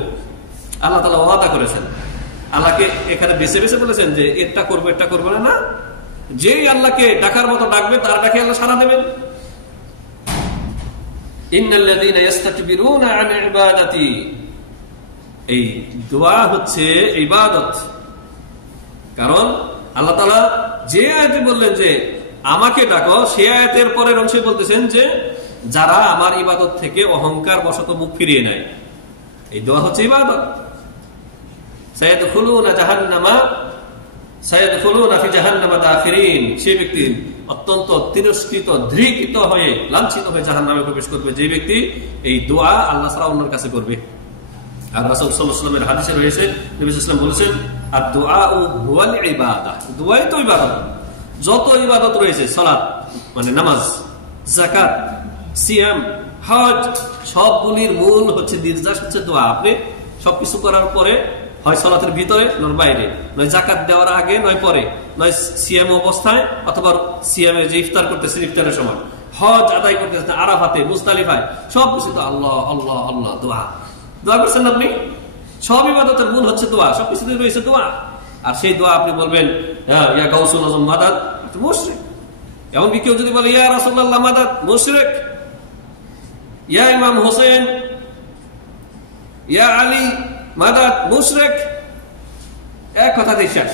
আল্লাহ তাআলা ওয়াদা করেছেন। আল্লাহকে এখানে বেছে বেছে বলেছেন যে এটা করবো, এটা করবো না। যেই আল্লাহকে ডাকার মতো ডাকবে তার ডাকে আল্লাহ সাড়া দেবেন। ইন্নাল্লাযীনা ইস্তাকবিরুনা আন ইবাদাতি, এই দোয়া হচ্ছে ইবাদত। কারণ আল্লাহ তাআলা যে আয়াতে বললেন যে আমাকে ডাকো, সে আয়াতের পরের অংশে বলতেছেন যে যারা আমার ইবাদত থেকে অহংকার বশত মুখ ফিরিয়ে নেয়, এই দোয়া হচ্ছে ইবাদত। সায়াদখুলুনা জাহান্নামা সায়াদখুলুনা ফি জাহান্নামা দাখিরিন, সেই ব্যক্তি অত্যন্ত তিরস্কৃত, ধৃকৃত হয়ে, লাঞ্ছিত হয়ে জাহান্নামে প্রবেশ করবে যে ব্যক্তি এই দোয়া আল্লাহ ছাড়া অন্যের কাছে করবে। আর রাসূল সাল্লাল্লাহু আলাইহি ওয়াসাল্লামের হাদিসে রয়েছে, নবী সাল্লাল্লাহু আলাইহি ওয়াসাল্লাম বলেছেন আদ-দুআউ হুয়াল ইবাদাহ, দোয়াই তো ইবাদত। যত ইবাদত রয়েছে, সালাত মানে নামাজ, যাকাত, সিয়াম, হজ, সবগুলির মূল হচ্ছে নির্যাস হচ্ছে দোয়া। আপনি সবকিছু করার পরে হয় সালাতের ভিতরে নয় বাইরে, নয় জাকাত দেওয়ার আগে নয় পরে, নয় সিয়াম অবস্থায় অথবা সিয়ামে যে ইফতার করতেছেন ইফতারের সময়, হজ আদায় করতেছেন আরাফাতে, মুজদালিফায়, সবকিছু তো আল্লাহ আল্লাহ আল্লাহ দোয়া। দোয়া করছেন আপনি, সব ইবাদতের মূল হচ্ছে দোয়া, সবকিছুতে রয়েছে দোয়া। আর সেই দোয়া আপনি বলবেন ইয়া গাউসুল আজম মাদাদ, মুশরিক। এমনকি কেউ যদি বলে ইয়া রাসূলুল্লাহ মাদাদ, মুশরিক। ইয়া ইমাম হোসেন, ইয়া আলী মাদাদ, মুশরিক। এক কথাতেই শেষ।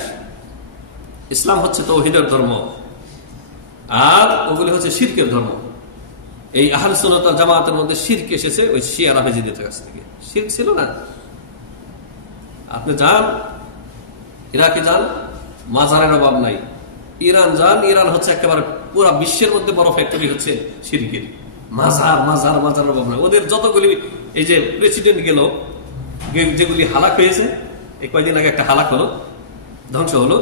ইসলাম হচ্ছে তাওহীদের ধর্ম, আর ওগুলি হচ্ছে শিরকের ধর্ম। এই আহলে সুন্নাত ওয়াল জামাতের মধ্যে শিরক এসেছে ওই শিয়া রাফেজিদের কাছ থেকে। শিরক ছিল না। আপনি যান ইরাকে, যান, মাজারের অভাব নাই। ইরান যান, ইরান হচ্ছে একেবারে পুরো বিশ্বের মধ্যে বড় ফ্যাক্টরি হচ্ছে শিরকের। মাজার মাজার মাজার অভাব নাই। ওদের যতগুলি, এই যে প্রেসিডেন্ট গেল, যেগুলি হালাক হয়েছে, এই কয়েকদিন আগে একটা হালাক হলো, ধ্বংস হলো,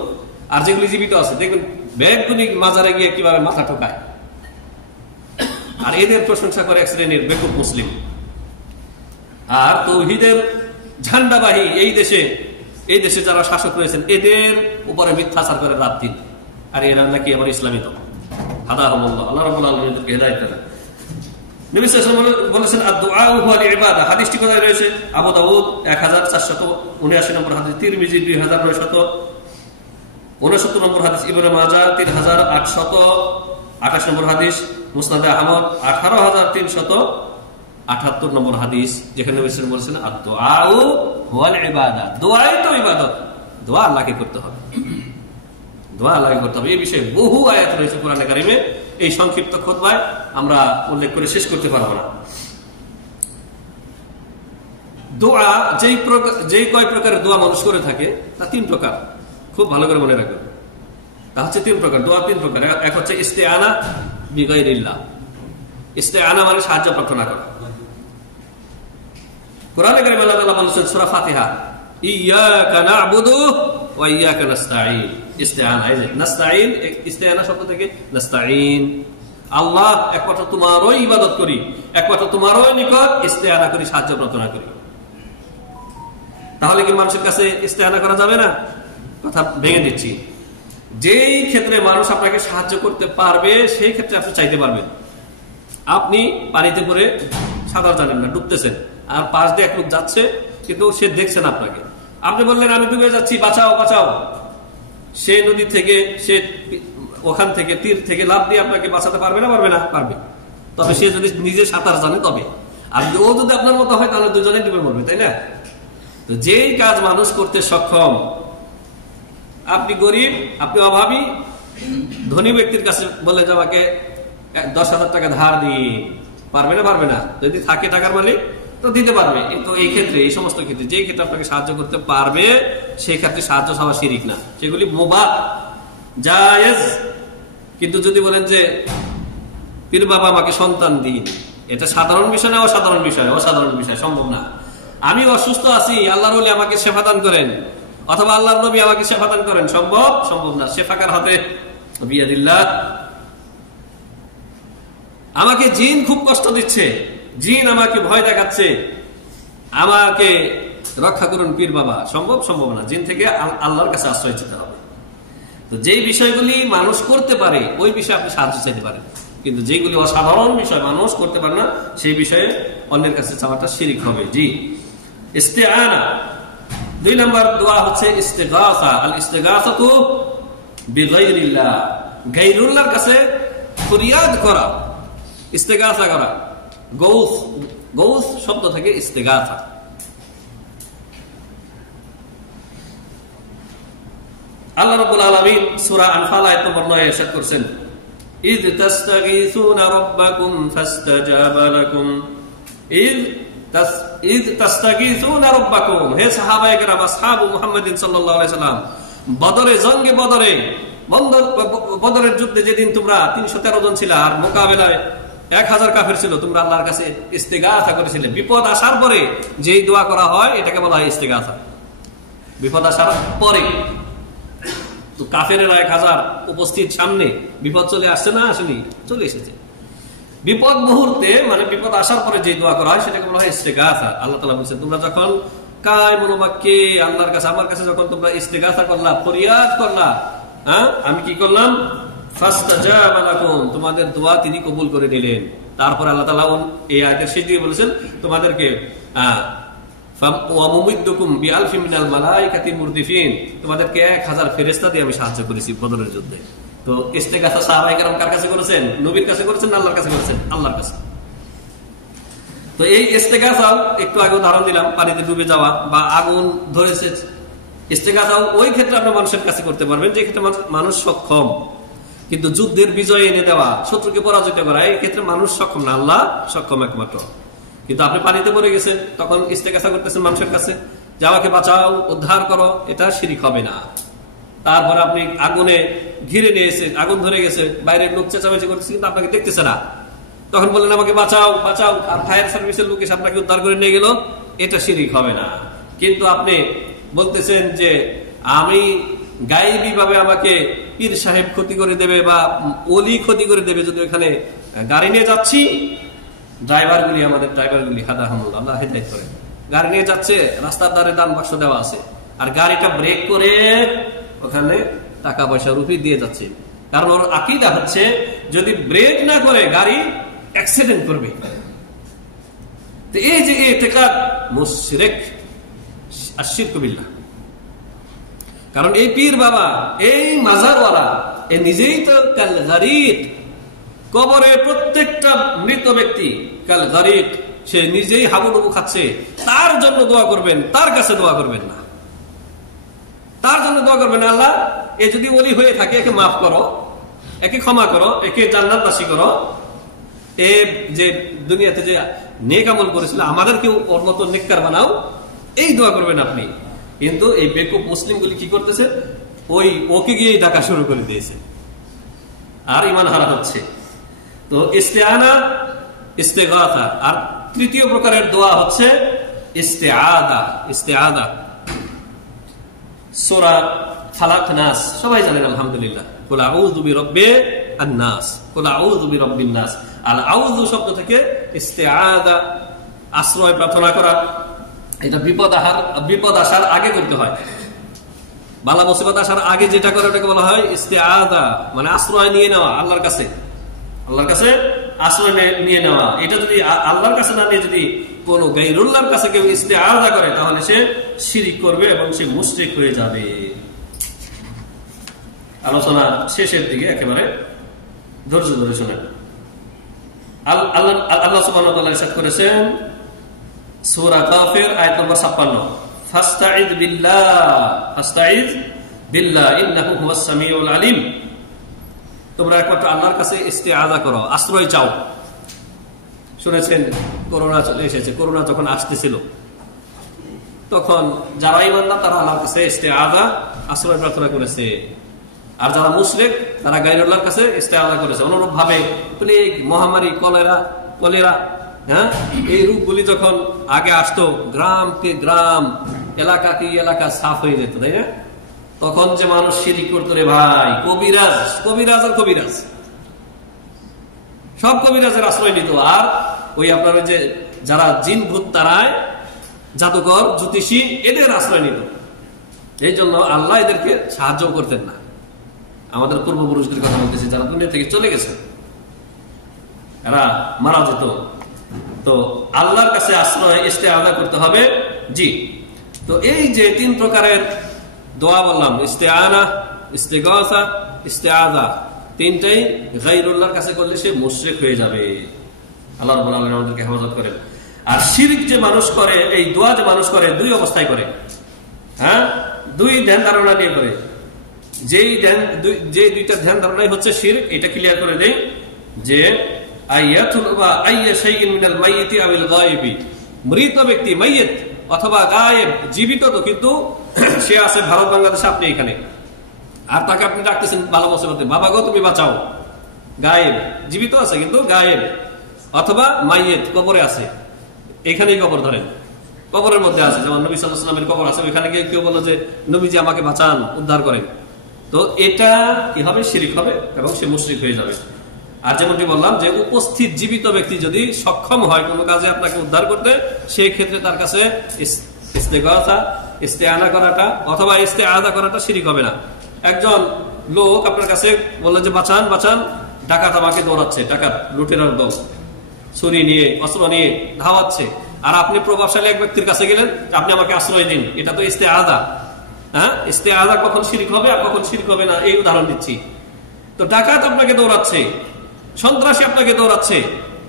আর যেগুলি জীবিত আছে দেখবেন ব্যাগগুলি মাজারে গিয়ে কিভাবে মাথা ঠোকায়। আর এদের প্রশংসা করে এক শ্রেণীর বেকুব মুসলিম। আর তাওহীদের ঝান্ডাবাহী এই দেশে যারা শাসক রয়েছেন, এদের উপরে মিথ্যাচার করে রাত দিন। আর এরা নাকি আবার ইসলামী দল। হাদাহুমুল্লাহ, আল্লাহ রাব্বুল আলামিন এদেরকে হেদায়েত করেন। নবী সাল্লাল্লাহু আলাইহি ওয়াসাল্লাম বলেছেন আদ-দুআউ হুয়াল ইবাদাহ। হাদিসটি কোথায় রয়েছে? আবু দাউদ 1479 নম্বর হাদিস, তিরমিজি 2969 নম্বর হাদিস, ইবনে মাজাহ 3828 নম্বর হাদিস, মুসনাদে আহমদ 18378 নম্বর হাদিস, যেখানে নবী সাল্লাল্লাহু আলাইহি ওয়াসাল্লাম বলেছেন আদ-দুআউ হুয়াল ইবাদাহ, দোয়াই তো ইবাদত। দোয়া আল্লাহকে করতে হবে, দোয়া আল্লাহকে করতে হবে। এই বিষয়ে বহু আয়াত রয়েছে কোরআনে কারিমে। এই সংক্ষিপ্ত খুতবায় আমরা উল্লেখ করে শেষ করতে পারবো না। দোয়া যেই কয় প্রকারের দোয়া মানুষ করে থাকে তা 3 প্রকার, খুব ভালো করে মনে রাখবেন। তা হচ্ছে 3 প্রকার দোয়া, 3 প্রকার। এক হচ্ছে ইস্তেআনা বিগাইরিল্লাহ। ইস্তেআনা মানে সাহায্য প্রার্থনা করা। কোরআনে কারিমে আল্লাহ তাআলা বলেছেন সূরা ফাতিহা, ইয়াকা না'বুদু ওয়া ইয়াকা নাস্তাঈন। ইস্তেআনা, এই যে নাস্তাঈন, ইস্তেআনা শব্দ থেকে নাস্তাঈন, আল্লাহ একমাত্র তোমারই ইবাদত করি, একমাত্র তোমারই নিকট ইস্তেআনা করি, সাহায্য প্রার্থনা করি। তাহলে কি মানুষের কাছে ইস্তেআনা করা যাবে না? কথা ভেঙে দিচ্ছি। যেই ক্ষেত্রে মানুষ আপনাকে সাহায্য করতে পারবে সেই ক্ষেত্রে আপনি চাইতে পারবেন। আপনি পানিতে পড়ে সাঁতার জানেন না, ডুবতেছেন, আর পাশ দিয়ে এক লোক যাচ্ছে, কিন্তু সে দেখছেন আপনাকে। আপনি বললেন আমি ডুবে যাচ্ছি, বাঁচাও বাঁচাও। সে নদী থেকে, সে ওখান থেকে, তীর থেকে লাফ দিয়ে আপনাকে বাঁচাতে পারবে না? পারবে না? পারবে। তবে সে যদি নিজে সাঁতার জানে তবে। আর ও যদি আপনার মতো হয় তাহলে দুজনে ডুবে মরবে, তাই না? তো যেই কাজ মানুষ করতে সক্ষম, আপনি গরিব, আপনি অভাবী, ধনী ব্যক্তির কাছে বলে যে আমাকে 10,000 টাকা ধার দিই, পারবে না? পারবে না। যদি থাকে টাকার মালিক তো দিতে পারবে। কিন্তু এই ক্ষেত্রে, এই সমস্ত ক্ষেত্রে যে ক্ষেত্রে আপনাকে সাহায্য করতে পারবে সেই ক্ষেত্রে সাহায্য চাওয়া শিরিক না, সেগুলি মুবাহ, জায়েজ। কিন্তু যদি বলেন যে পীর বাবা আমাকে সন্তান দিন, এটা সাধারণ বিষয় না অসাধারণ বিষয়? অসাধারণ বিষয়, সম্ভব না। আমি অসুস্থ আছি, আল্লাহর ওলি আমাকে শেফা দান করেন, অথবা আল্লাহর নবী আমাকে শেফা দান করেন, সম্ভব? সম্ভব না। শেফা কার হাতে? বিয়াদিল্লাহ। আমাকে জিন খুব কষ্ট দিচ্ছে, জিন আমাকে ভয় দেখাচ্ছে, আমাকে রক্ষা করুন পীর বাবা, সম্ভব? সম্ভব না। জিন থেকে আল্লাহর কাছে আশ্রয় চাইতে হবে। তো যেই বিষয়গুলি মানুষ করতে পারে ওই বিষয়ে আপনি সাহায্য চাইতে পারেন, কিন্তু যেগুলি অসাধারণ বিষয় মানুষ করতে পারে না সেই বিষয়ে অন্যের কাছে চাওয়াটা শিরিক হবে। জি। ইস্তেআনা, 2 নম্বর দোয়া হচ্ছে ইস্তেগাসা। আল ইস্তেগাসাতু বিগাইরিল্লাহ, গায়রুল্লাহর কাছে ফরিয়াদ করা, ইস্তেগাসা করা। গৌস, গৌস শব্দ থেকে ইস্তেগাসা। আল্লাহ রাব্বুল আলামিন সূরা আনফাল আয়াত নম্বর 9 ইরশাদ করেছেন, ইয তাস্তাগীসুনা রাব্বাকুম ফাস্তাজাবা লাকুম, ইয তাস্তাগীসুনা রাব্বাকুম, হে সাহাবায়ে কেরাম, আসহাবু মুহাম্মাদিন সাল্লাল্লাহু আলাইহি সাল্লাম, বদরে, জঙ্গে বদরের যুদ্ধে যেদিন তোমরা 313 জন ছিল আর মোকাবেলায় 1000 কাফের ছিল, তোমরা আল্লাহর কাছে ইস্তেগাসা করেছিলে। বিপদ আসার পরে যেই দোয়া করা হয় এটাকে বলা হয় ইস্তেগাসা। বিপদ আসার পরে তো কাফেরেরা 1000 উপস্থিত, সামনে বিপদ চলে আসছে না আসেনি? চলে এসেছে। বিপদ মুহূর্তে মানে বিপদ আসার পরে যে দোয়া করা হয় সেটাকে বলা হয় ইস্তেগাসা। আল্লাহ তাআলা বলেছেন, তোমরা যখন কায় মনোবাক্যে আল্লাহর কাছে, আমার কাছে যখন তোমরা ইস্তেগাসা করলা, ফরিয়াদ করলা, আমি কি করলাম? ফাস্তাজাবা লাকুম, তোমাদের দোয়া তিনি কবুল করে নিলেন। তারপর আল্লাহ তাআলা এই আয়াতের শেষ দিকে বলেছেন, তোমাদেরকে তোমাদেরকে 1000 ফেরেশতা দিয়ে আমি সাহায্য করেছি বদরের যুদ্ধে। তো ইস্তেগাসা সাহাবায়ে কেরাম কার কাছে করেছেন? নবীর কাছে করেছেন না আল্লাহর কাছে করেছেন? আল্লাহর কাছে। তো এই ইস্তেগাসাও একটু আগে উদাহরণ দিলাম, পানিতে ডুবে যাওয়া বা আগুন ধরেছে, ইস্তেগাসাও ওই ক্ষেত্রে আপনি মানুষের কাছে করতে পারবেন যে ক্ষেত্রে মানুষ সক্ষম। কিন্তু যুদ্ধের বিজয় এনে দেওয়া, শত্রুকে পরাজিত করা, এই ক্ষেত্রে মানুষ সক্ষম না, আল্লাহ সক্ষম একমাত্র। কিন্তু আপনি পানিতে পড়ে গেছেন, তখন ইস্তেগাসা করতেছেন মানুষের কাছে যে আমাকে বাঁচাও, উদ্ধার করো, এটা শিরক হবে না। তারপর আপনি আগুনে ঘিরে নিয়েছে, আগুন ধরে গেছে, বাইরের লোক চেঁচামেচি করতেছে কিন্তু আপনাকে দেখতেছে না, তখন বললেন আমাকে বাঁচাও বাঁচাও, আর ফায়ার সার্ভিসের লোক এসে আপনাকে উদ্ধার করে নিয়ে গেল, এটা শিরক হবে না। কিন্তু আপনি বলতেছেন যে আমি গায়েবী ভাবে আমাকে পীর সাহেব ক্ষতি করে দেবে বা ওলি ক্ষতি করে দেবে, যদি ওখানে গাড়ি নিয়ে যাচ্ছি, আমাদের ড্রাইভারগুলি হাদাহামুল্লাহ, আল্লাহ হেদায়েত করেন, গাড়ি নিয়ে যাচ্ছে, রাস্তার ধারে দান বাক্স দেওয়া আছে, আর গাড়িটা ব্রেক করে ওখানে টাকা পয়সা রুপি দিয়ে যাচ্ছে, কারণ ওর আকীদা হচ্ছে যদি ব্রেক না করে গাড়ি অ্যাক্সিডেন্ট করবে। তো এই যে ইতিকাদ মুশরিক, আশরিকু বিল্লাহ। কারণ এই পীর বাবা, এই মাজারওয়ালা, এ নিজেই তো কাল গারিক, কবরে প্রত্যেকটা মৃত ব্যক্তি কাল গারিক, সে নিজেই হাবুডুবু খাচ্ছে, তার জন্য দোয়া করবেন, তার কাছে দোয়া করবেন না, তার জন্য দোয়া করবেন না। আল্লাহ এ যদি ওলি হয়ে থাকে, একে মাফ করো, একে ক্ষমা করো, একে জান্নাতবাসী করো, এ যে দুনিয়াতে যে নেক আমল করেছিল আমাদেরকেও ওর মতো নেককার বানাও, এই দোয়া করবেন আপনি। কিন্তু এই বেকুব মুসলিমগুলি কি করতেছে? ওই ওকে গিয়ে ডাকা শুরু করে দিয়েছে, আর ইমান হারা হচ্ছে। তো ইস্তেআনা, ইস্তেগাসা। আর তৃতীয় প্রকারের দোয়া হচ্ছে ইস্তেআদা। ইস্তেআদা সূরা ফালাক, নাস সবাই জানেন আলহামদুলিল্লাহ। কুল আউযু বিরাব্বিন নাস, কুল আউযু বিরাব্বিন নাস। আল আউযু শব্দ থেকে ইস্তেআদা, আশ্রয় প্রার্থনা করা। এটা বিপদ আসার আগে করতে হয়, বালা মুসিবত আসার আগে যেটা করে ওটাকে বলা হয় ইস্তেআদা, মানে আশ্রয় নিয়ে নেওয়া আল্লাহর কাছে, আল্লাহর কাছে আশ্রয় নিয়ে নেওয়া। এটা যদি আল্লাহর কাছে না নিয়ে যদি কোন গায়রুল্লাহর কাছে কেউ ইস্তেআদা করে, তাহলে সে শিরক করবে এবং সে মুশরিক হয়ে যাবে। আলোচনা শেষের দিকে, একেবারে ধৈর্য ধরে শোনেন। আল্লাহ সুবহানাহু ওয়া তাআলা ইরশাদ করেছেন সূরা কাফির আয়াত নম্বর 56, ফাস্তাইদ বিল্লাহ ইন্নাহু হুয়াস সামিউল আলিম। তোমরা একমাত্র আল্লাহর কাছে ইস্তেআযা করো, আশ্রয় চাও। শুনেছেন করোনা চলে এসেছে, করোনা যখন আসতেছিল তখন যারা ঈমানদার তারা আল্লাহর কাছে ইস্তেআযা, আশ্রয় প্রার্থনা করেছে, আর যারা মুশরিক তারা গায়রুল্লাহর কাছে ইস্তেআযা করেছে। অনুরূপ ভাবে প্লেগ, মহামারী, কলেরা, এই রোগগুলি যখন আগে আসতো, গ্রামকে গ্রাম, এলাকাকে এলাকা সাফ হয়ে যেত, তাই না? তখন যে মানুষ শিরক করতো রে ভাই, কবিরাজ আর কবিরাজ, সব কবিরাজের আশ্রয় নিত। আর ওই আপনার যে যারা জিন ভূত তারায়, জাদুকর, জ্যোতিষী, এদের আশ্রয় নিত। এই জন্য আল্লাহ এদেরকে সাহায্য করতেন না। আমাদের পূর্বপুরুষদের কথা বলতেছি, যারা দুনিয়া থেকে চলে গেছে, এরা মারা যেত। তো আল্লাহর কাছে আশ্রয় ইস্তেআযা করতে হবে। জি, তো এই যে 3 প্রকারের দোয়া বললাম, ইস্তেআনা, ইস্তেগাসা, ইস্তেআযা, তিনটাই গায়রুল্লাহর কাছে করলে সে মুশরিক হয়ে যাবে। আল্লাহ রাব্বুল আলামিন আমাদেরকে হেফাজত করেন। আর শিরক যে মানুষ করে, এই দোয়া যে মানুষ করে, 2 অবস্থায় করে। 2 ধ্যান ধারণা নিয়ে করে। যে দুইটা ধ্যান ধারণাই হচ্ছে শিরক, এটা ক্লিয়ার করে দেই যে মৃত ব্যক্তি মাইয়িত অথবা গায়েব, জীবিত তো কিন্তু সে আছে ভারত বাংলাদেশে, আপনি এখানে, আর তাকে আপনি ডাকতেছেন ভালো মুসিবতে, বাবা গো তুমি বাঁচাও। গায়েব, জীবিত আছে কিন্তু গায়েব, অথবা মাইয়িত কবরে আছে, এখানেই কবর ধরেন, কবরের মধ্যে আছে, যেমন নবী সাল্লাল্লাহু আলাইহি ওয়াসাল্লামের কবর আছে, ওইখানে গিয়ে কেউ বলল যে নবীজি আমাকে বাঁচান, উদ্ধার করেন, তো এটা কি হবে? শিরক হবে এবং সে মুশরিক হয়ে যাবে। আর যেমনটি বললাম যে উপস্থিত জীবিত ব্যক্তি যদি সক্ষম হয় কোনো কাজে আপনাকে উদ্ধার করতে, সেই ক্ষেত্রে তার কাছে ইস্তেগাসা, ইস্তেআনা করাটা অথবা ইস্তেআযা করাটা শিরক হবে না। একজন লোক আপনার কাছে বললো যে বাঁচান বাঁচান, ডাকাত আমাকে দৌড়াচ্ছে, ডাকাত লুটেরার দল ছুরি নিয়ে অস্ত্র নিয়ে ধাওয়াচ্ছে, আর আপনি প্রভাবশালী এক ব্যক্তির কাছে গেলেন, আপনি আমাকে আশ্রয় দিন, এটা তো ইস্তেআযা। হ্যাঁ, ইস্তেআযা কখন শিরক হবে আর কখন শিরক হবে না, এই উদাহরণ দিচ্ছি। তো ডাকাত আপনাকে দৌড়াচ্ছে, সন্ত্রাসী আপনাকে দৌড়াচ্ছে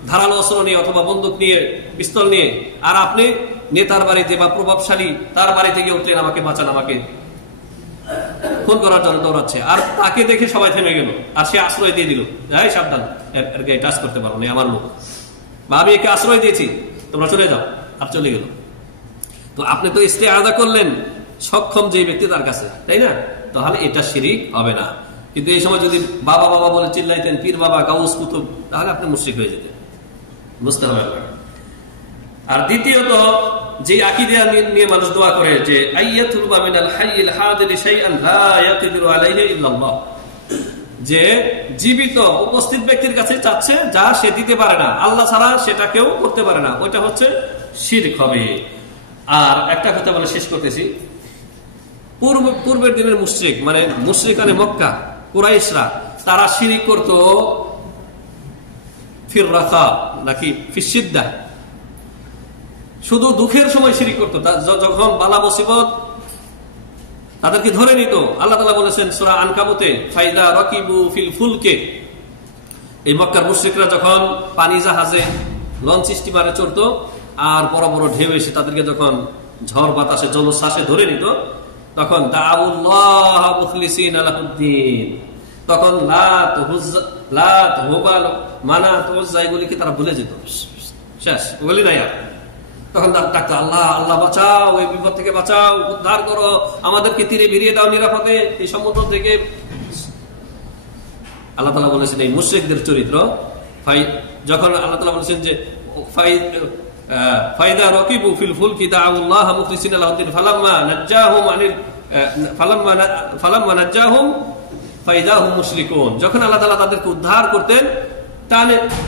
ধারালো অস্ত্র নিয়ে অথবা বন্দুক নিয়ে, পিস্তল নিয়ে, আর আপনি নেতার বাড়িতে বা প্রভাবশালী তার বাড়িতে গিয়ে উঠলেন, আমাকে বাঁচান, আমাকে খুন করার জন্য দৌড়াচ্ছে, আর তাকে দেখে সবাই থেমে গেল, আর সে আশ্রয় দিয়ে দিল, যাই সাবধান, এর গায়ে টাচ করতে পারো না, আমার লোক, বা আমি একে আশ্রয় দিয়েছি, তোমরা চলে যাও, আর চলে গেল। তো আপনি তো ইস্তেআযা করলেন সক্ষম যে ব্যক্তি তার কাছে, তাই না? তাহলে এটা শিরক হবে না। কিন্তু এই সময় যদি বাবা বাবা বলে চিল্লাইতেন, পীর বাবা, গাউস কুতুব, তাহলে আপনি মুশরিক হয়ে যেতেন, বুঝতে হবে। আর দ্বিতীয়ত যে আকীদা নিয়ে মানুষ দোয়া করে যে আইয়াতুলবা মিনাল হাইয়িল হাদির শাইআন লা ইয়াকদিরু আলাইহি ইল্লাল্লাহ, যে জীবিত উপস্থিত ব্যক্তির কাছে চাচ্ছে যা সে দিতে পারে না, আল্লাহ ছাড়া সেটা কেউ করতে পারে না, ওইটা হচ্ছে শিরক হবে। আর একটা কথা বলে শেষ করতেছি, পূর্বের দিনের মুশরিক, মানে মুশরিকানে মক্কা, কুরাইশরা, তারা শিরক করত ফির রাখা নাকি ফিস সিদ্দাহ, শুধু দুঃখের সময় শিরক করত, যখন বালা মুসিবত তাদেরকে ধরে নিত। আল্লাহ তাআলা বলেছেন সূরা আনকাবুতে, ফাইদা রাকিবু ফিল ফুলকে, এই মক্কার মুশরিকরা যখন পানি জাহাজে, লঞ্চ স্টিমারে চড়ত, আর বড় বড় ঢেউ এসে তাদেরকে যখন ঝড় বাতাসে জলোচ্ছ্বাসে ধরে নিত, তখন দাউল্লাহ মুখলিসিনা লাহুদ্দিন, তখন লাত, হুবাল, মানাত, উজ্জা এগুলিকে তারা ভুলে যেত, শেষ, বলি না আর। তখন ডাকতো আল্লাহ, আল্লাহ বাঁচাও, এই বিপদ থেকে বাঁচাও, উদ্ধার করো, আমাদেরকে তীরে ভিড়িয়ে দাও নিরাপদে এই সমুদ্র থেকে। আল্লাহ তাআলা বলেছেন এই মুশরিকদের চরিত্র, যখন আল্লাহ তাআলা বলেছেন যে ফাইদা রাকিবু ফিল ফুলকি দাউল্লাহ মুখলিসিনা লাহুদ্দিন ফালাম্মা নাজ্জাহুম ফাইদাহুম মুশরিকুন, যখন আল্লাহ তাআলা তাদেরকে উদ্ধার করতেন,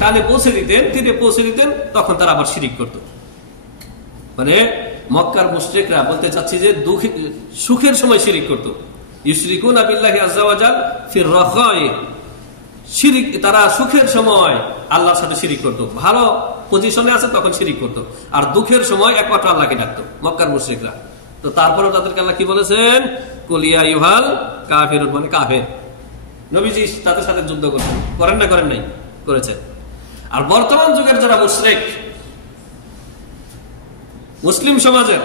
টানে পৌঁছে দিতেন, তীরে পৌঁছে দিতেন, তখন তারা আবার শিরক করত। মানে মক্কার মুশরিকরা বলতে চাচ্ছি যে সুখের সময় শিরক করত, ইউশরিকুনা বিল্লাহি আযজা ওয়া জাল ফির রাখায়ে, শিরক, তারা সুখের সময় আল্লাহর সাথে শিরক করত, ভালো পজিশনে আছে তখন শিরক করত, আর দুঃখের সময় একমাত্র আল্লাহকে ডাকতো মক্কার মুশরিকরা। তো তারপরেও তাদেরকে আল্লাহ কি বলেছেন? কুলিয়া ইউহাল কাফিরুন, মানে কাফের। নবীজি তাদের সাথে যুদ্ধ করছেন, করেন না করেন নাই? করেছেন। আর বর্তমান যুগের যারা মুশরিক মুসলিম সমাজের,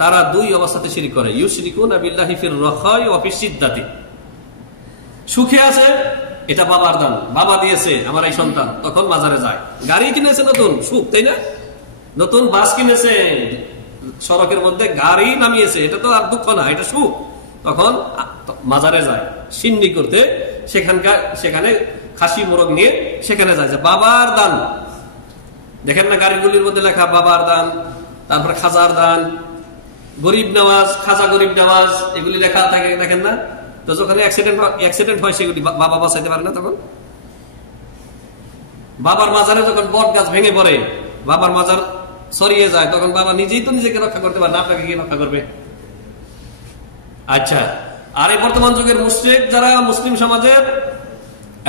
তারা দুই অবস্থাতে শিরক করে, ইউশরিকুনা বিল্লাহি ফির রাখাই ওয়া ফিস সিদ্দাতি, সুখে আছে, এটা বাবার দান, বাবা দিয়েছে আমার এই সন্তান, তখন বাজারে যায়, গাড়ি কিনেছে নতুন, সুখ, তাই না? নতুন বাস কিনেছে, সড়কের মধ্যে গাড়ি নামিয়েছে, এটা তো আর দুঃখ না, এটা সুখ, তখন বাজারে যায় সিন্নি করতে, সেখানে খাসি মোরগ নিয়ে সেখানে যায়, যে বাবার দান। দেখেন না গাড়িগুলির মধ্যে লেখা বাবার দান, তারপরে খাজার দান, গরিব নামাজ, খাজা গরিব নামাজ, এগুলি লেখা থাকে, দেখেন না? তো যখন অ্যাক্সিডেন্ট হয় সেগুলি বাবা বাঁচাইতে পারে না, তখন বাবার মাজারে যখন বট গাছ ভেঙে পড়ে, বাবার মাজার সরিয়ে যায়, তখন বাবা নিজেই তো নিজেকে রক্ষা করতে পারে না, আপনাকে কি রক্ষা করবে? আচ্ছা, আর এই বর্তমান যুগের মুশরিক যারা মুসলিম সমাজের,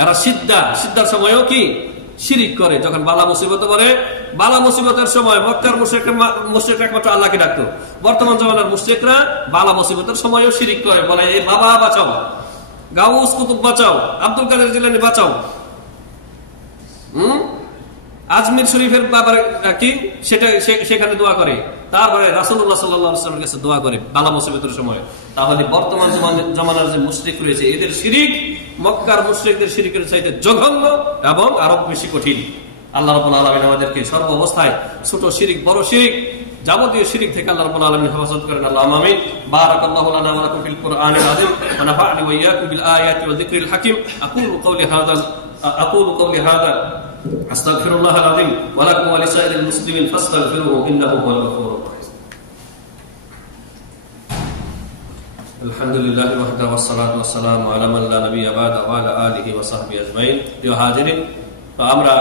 এরা সিদ্ধার সময়ও কি শিরিক করে। যখন বালা মুসিবত পড়ে, বালা মুসিবতের সময় মক্কার মুশরিকরা একমাত্র আল্লাহকে ডাকতো, বর্তমান জমানার মুশরিকরা বালা মুসিবতের সময়ও শিরিক করে, বলে এই বাবা বাঁচাও, গাউস কুতুব বাঁচাও, আব্দুল কাদের জিলানী বাঁচাও। আজমির শরীফের ব্যাপারে কি সেখানে দোয়া করে, তারপরে রাসূলুল্লাহ সাল্লাল্লাহু আলাইহি ওয়াসাল্লামের কাছে দোয়া করে বালা মুসিবতের সময়, তাহলে বর্তমান জমানার যে মুশরিক রয়েছে এদের শিরিক মক্কার মুশরিকদের শিরিকের চাইতে জঘন্য এবং আরো বেশি কঠিন। আল্লাহ রাব্বুল আলামিন আমাদেরকে সর্ব অবস্থায় ছোট শিরিক বড় শিরিক যাবতীয় শিরিক থেকে আল্লাহ রাব্বুল আলামিন হেফাজত করেন। আল্লাহুম্মা আমিন। বারাকাল্লাহু লানা ওয়া লাকুম ফিল কুরআনিল আযীম ওয়া নাফা'নি ওয়া ইয়্যাকুম বিল আয়াতি ওয়া যিকরিল হাকীম। আকুলু কওলি হাযা আস্তাগফিরুল্লাহাল আযীম ওয়া লাকুম ওয়া লিসাইরিল মুসলিমিন ফাস্তাগফিরুহু ইন্নাহু হুয়াল গফুরুর রাহিম। আলহামদুলিল্লাহি ওয়াহদাহু ওয়াসসালাতু ওয়াসসালামু আলা মান লা নাবিয়্যা বা'দা ওয়া আলা আলিহি ওয়া সাহবিহি আজমাইন। প্রিয় হাজিরিন, তো আমরা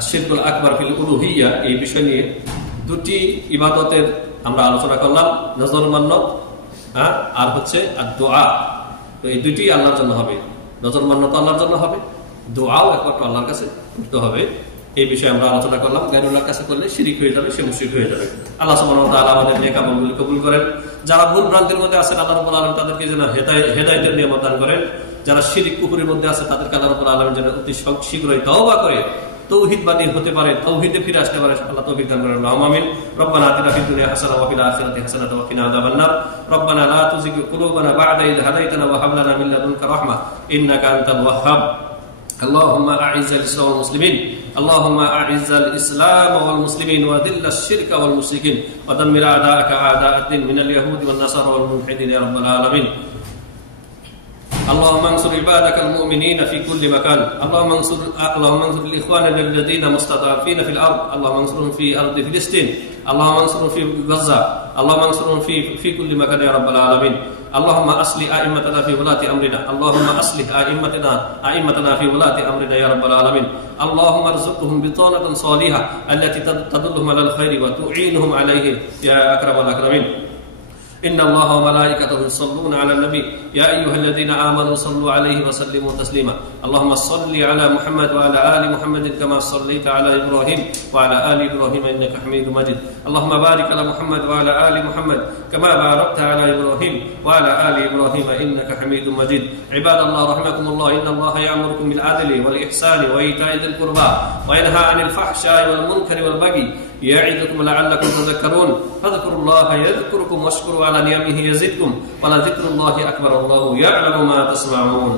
আশিরকুল আকবার ফিল উলুহিয়্যা এই বিষয় নিয়ে দুটি ইবাদতের আমরা আলোচনা করলাম, নজর মান্নত আর হচ্ছে আর দোয়া। তো এই দুটি আল্লাহর জন্য হবে, নজর মান্নত আল্লাহর জন্য হবে, দোয়াও একমাত্র আল্লাহর কাছে করতে হবে। এই বিষয়ে আমরা আলোচনা করলাম। গায়রুল্লাহর কাছে করলে শিরিক হয়ে যাবে, সে মুশরিক হয়ে যাবে। আল্লাহ সুবহানাহু ওয়া তাআলা আমাদের নেক আমলগুলো কবুল করেন। যারা ভুল ভ্রান্তির মধ্যে আছেন আল্লাহ রাব্বুল আলামিন তাদেরকে যেন হেদায়েতের নিয়ামত দান করেন। যারা শিরিক কুফরের মধ্যে আছে তাদেরকে আল্লাহ রাব্বুল আলামিন যেন অতি শীঘ্রই তওবা করে তৌহিদবাদী হতে পারে, তৌহিদে ফিরে আসতে পারে। আল্লাহ তৌফিক দান করেন। আমিন। রব্বানা আতিনা ফিদ দুনিয়া হাসানাহ ওয়া ফিল আখিরাতি হাসানাহ ওয়া কিনা আযাবান নার। রব্বানা লা তুযিগ কুলুবানা বা'দা ইয হাদাইতানা ওয়া হাব লানা মিন লাদুনকা রাহমাহ ইন্নাকা আনতাল ওয়াহ্হাব। اللهم أعز الإسلام والمسلمين، اللهم أعز الإسلام والمسلمين وذل الشرك والمشركين ودمر أعداءك أعداء الدين من اليهود والنصارى والملحدين يا رب العالمين. اللهم انصر عبادك المؤمنين في كل مكان. اللهم انصر لإخواننا الذين مستضعفين في الأرض. اللهم انصرهم في أرض فلسطين. اللهم انصرهم في غزة. اللهم انصرهم في كل مكان يا رب العالمين. اللهم أصلح أئمتنا في ولاة أمرنا. اللهم أصلح أئمتنا في ولاة أمرنا يا رب العالمين. اللهم ارزقهم بطانة صالحة التي تدلهم على الخير وتعينهم عليه يا أكرم الأكرمين. إن الله وملائكته يصلون على النبي يا أيها الذين آمنوا صلوا عليه وسلموا تسليما. اللهم صل على محمد وعلى آل محمد كما صليت على إبراهيم وعلى آل إبراهيم إنك حميد مجيد. اللهم بارك على محمد وعلى آل محمد كما باركت على إبراهيم وعلى آل إبراهيم إنك حميد مجيد. عباد الله رحمكم الله، إن الله يأمركم بالعدل والإحسان وإيتاء ذي القربى وينهى عن الفحشاء والمنكر والبغي يعظكم لعلكم تذكرون. فاذكروا الله يذكركم واشكروا على نعمه يزدكم ولذكر الله أكبر. الله يعلم ما تصنعون.